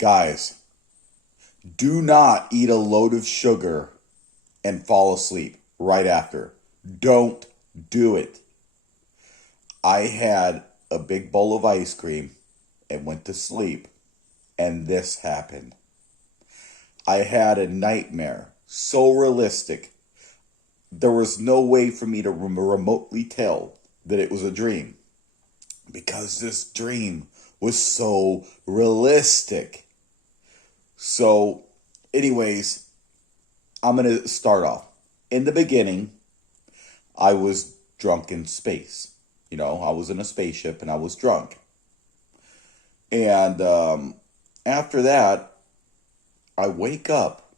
Guys, do not eat a load of sugar and fall asleep right after. Don't do it. I had a big bowl of ice cream and went to sleep, and this happened. I had a nightmare so realistic, there was no way for me to remotely tell that it was a dream because this dream was so realistic. So, anyways, I'm going to start off. In the beginning, I was drunk in space. I was in a spaceship and I was drunk. And after that, I wake up.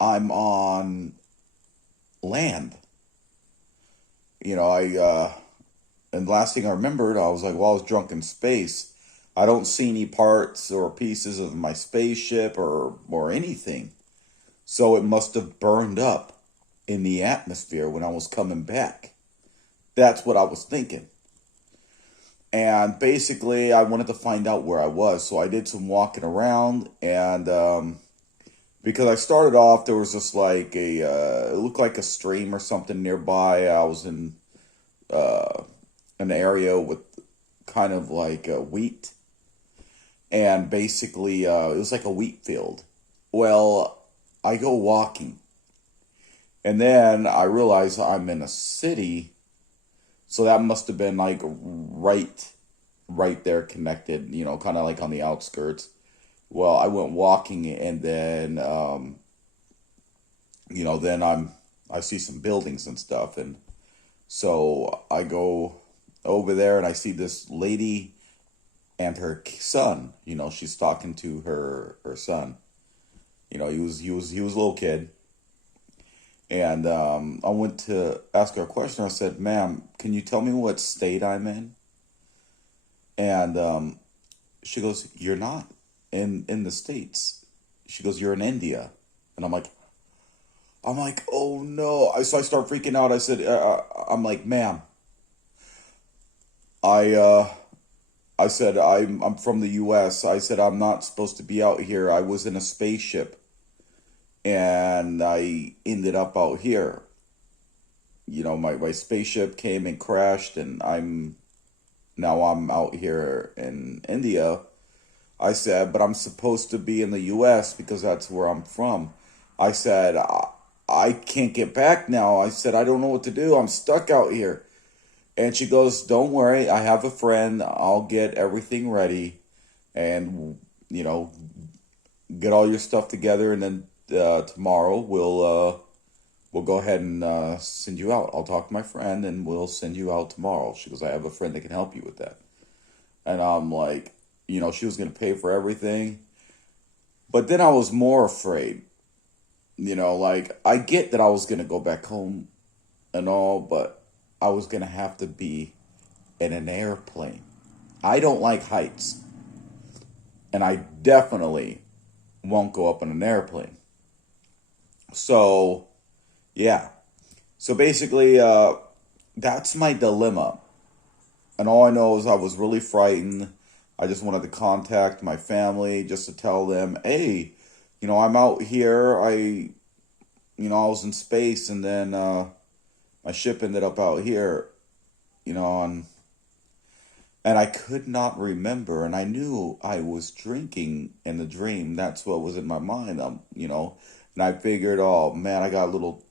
I'm on land. And the last thing I remembered, I was like, well, I was drunk in space. I don't see any parts or pieces of my spaceship or anything. So it must have burned up in the atmosphere when I was coming back. That's what I was thinking. And basically, I wanted to find out where I was. So I did some walking around. And because I started off, there was just like it looked like a stream or something nearby. I was in an area with kind of like wheat. And basically, it was like a wheat field. Well, I go walking. And then I realize I'm in a city. So that must have been like right there connected, kind of like on the outskirts. Well, I went walking and then, then I see some buildings and stuff. And so I go over there and I see this lady and her son. She's talking to her son. He was a little kid. And I went to ask her a question. I said, ma'am, can you tell me what state I'm in? And she goes, you're not in the States. She goes, you're in India. And I'm like, oh no. So I start freaking out. I said, I'm like, ma'am, I said, I'm from the U.S. I said, I'm not supposed to be out here. I was in a spaceship and I ended up out here. My spaceship came and crashed and I'm out here in India. I said, but I'm supposed to be in the U.S. because that's where I'm from. I said, I can't get back now. I said, I don't know what to do. I'm stuck out here. And she goes, don't worry. I have a friend. I'll get everything ready and, get all your stuff together. And then tomorrow we'll go ahead and send you out. I'll talk to my friend and we'll send you out tomorrow. She goes, I have a friend that can help you with that. And I'm like, she was going to pay for everything. But then I was more afraid. I get that I was going to go back home and all, but I was going to have to be in an airplane. I don't like heights. And I definitely won't go up in an airplane. So, yeah. So basically, that's my dilemma. And all I know is I was really frightened. I just wanted to contact my family just to tell them, hey, I'm out here. I was in space and then my ship ended up out here, and I could not remember. And I knew I was drinking in the dream. That's what was in my mind, and I figured, oh man, I got a little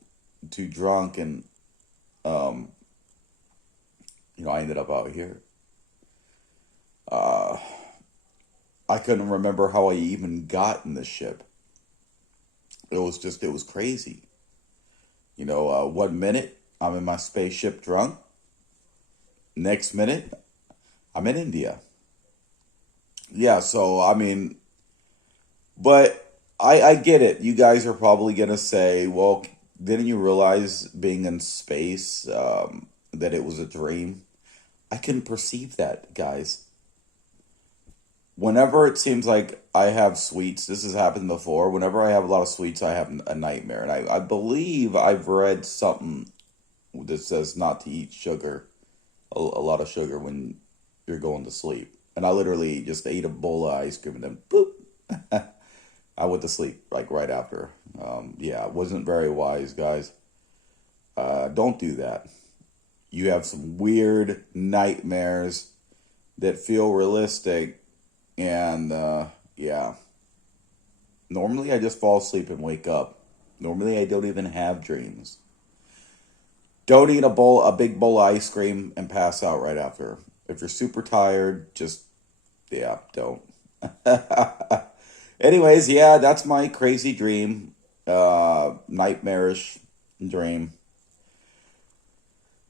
too drunk and, I ended up out here. Uh, I couldn't remember how I even got in the ship. It was crazy. 1 minute I'm in my spaceship drunk. Next minute I'm in India. Yeah, so but I get it. You guys are probably gonna say, well, didn't you realize being in space that it was a dream? I couldn't perceive that, guys. Whenever it seems like I have sweets, this has happened before. Whenever I have a lot of sweets, I have a nightmare. And I believe I've read something that says not to eat sugar, a lot of sugar when you're going to sleep. And I literally just ate a bowl of ice cream and then boop. I went to sleep like right after. Yeah, it wasn't very wise, guys. Don't do that. You have some weird nightmares that feel realistic, and yeah. Normally, I just fall asleep and wake up. Normally, I don't even have dreams. Don't eat a big bowl of ice cream, and pass out right after. If you're super tired, just yeah, don't. Anyways, yeah, that's my crazy dream, nightmarish dream.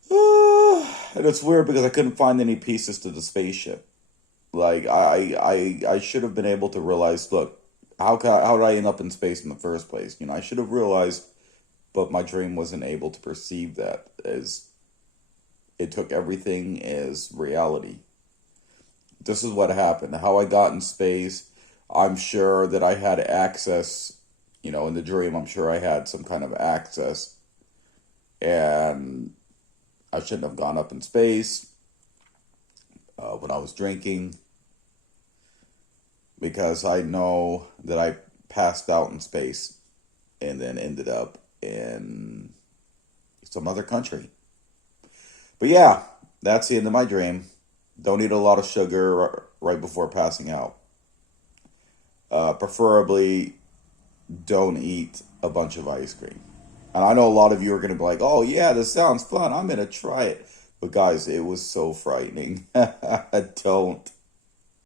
And it's weird because I couldn't find any pieces to the spaceship. Like I should have been able to realize. Look, how did I end up in space in the first place? I should have realized, but my dream wasn't able to perceive that as it took everything as reality. This is what happened. How I got in space. I'm sure that I had access. In the dream, I'm sure I had some kind of access, and I shouldn't have gone up in space when I was drinking because I know that I passed out in space and then ended up in some other country. But yeah, that's the end of my dream. Don't eat a lot of sugar right before passing out. Preferably, don't eat a bunch of ice cream. And I know a lot of you are going to be like, oh, yeah, this sounds fun. I'm going to try it. But guys, it was so frightening. Don't.